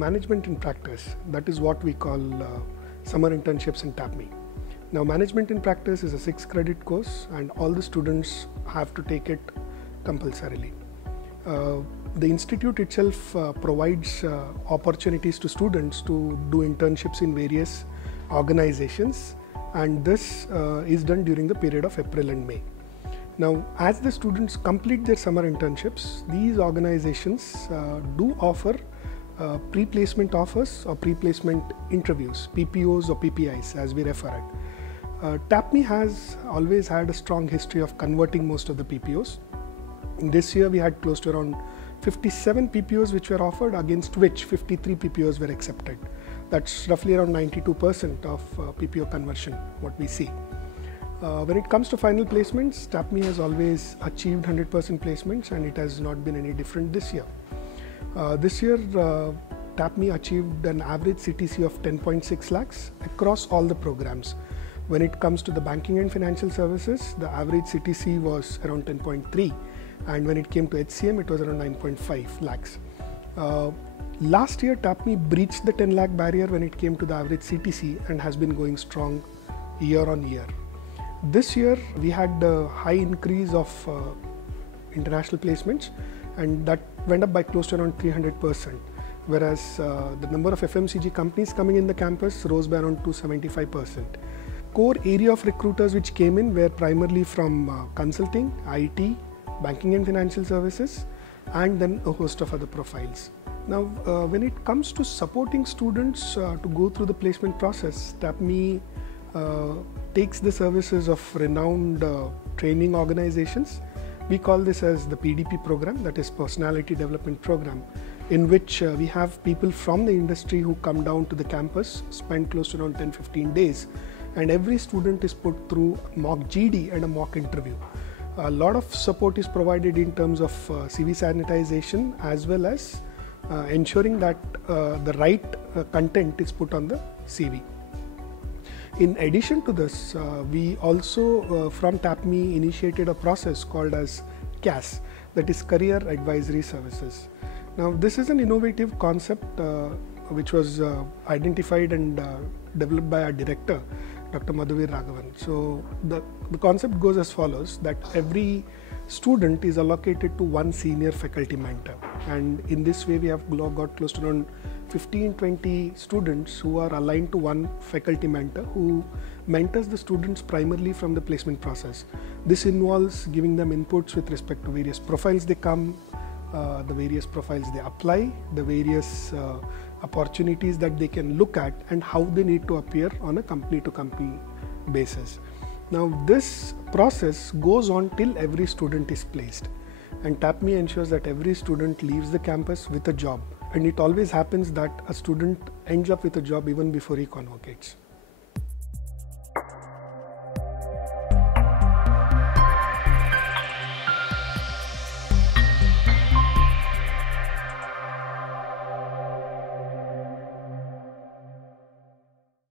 management in practice. That is what we call summer internships in TAPME. Now, management in practice is a 6-credit course, and all the students have to take it compulsorily. The institute itself provides opportunities to students to do internships in various organizations, and this is done during the period of April and May. Now, as the students complete their summer internships, these organizations do offer pre-placement offers or pre-placement interviews, PPOs or PPIs as we refer it. TAPME has always had a strong history of converting most of the PPOs. In this year, we had close to around 57 PPOs which were offered, against which 53 PPOs were accepted. That's roughly around 92% of PPO conversion, what we see. When it comes to final placements, TAPME has always achieved 100% placements, and it has not been any different this year. This year, TAPME achieved an average CTC of 10.6 lakhs across all the programs. When it comes to the banking and financial services, the average CTC was around 10.3, and when it came to HCM, it was around 9.5 lakhs. Last year, TAPME breached the 10 lakh barrier when it came to the average CTC and has been going strong year on year. This year, we had a high increase of international placements, and that went up by close to around 300%, whereas the number of FMCG companies coming in the campus rose by around 275%. Core area of recruiters which came in were primarily from consulting, IT, banking and financial services, and then a host of other profiles. Now, when it comes to supporting students to go through the placement process, TAPME takes the services of renowned training organizations. We call this as the PDP program, that is Personality Development Program, in which we have people from the industry who come down to the campus, spend close to around 10-15 days, and every student is put through mock GD and a mock interview. A lot of support is provided in terms of CV sanitization, as well as ensuring that the right content is put on the CV. In addition to this, we also from TAPME initiated a process called as CAS, that is Career Advisory Services. Now, this is an innovative concept which was identified and developed by our director, Dr. Madhuvir Raghavan. So the concept goes as follows, that every student is allocated to one senior faculty mentor, and in this way we have got close to around 15-20 students who are aligned to one faculty mentor who mentors the students primarily from the placement process. This involves giving them inputs with respect to various profiles they come, the various profiles they apply, the various opportunities that they can look at, and how they need to appear on a company-to-company basis. Now, this process goes on till every student is placed, and TAPME ensures that every student leaves the campus with a job, and it always happens that a student ends up with a job even before he convocates.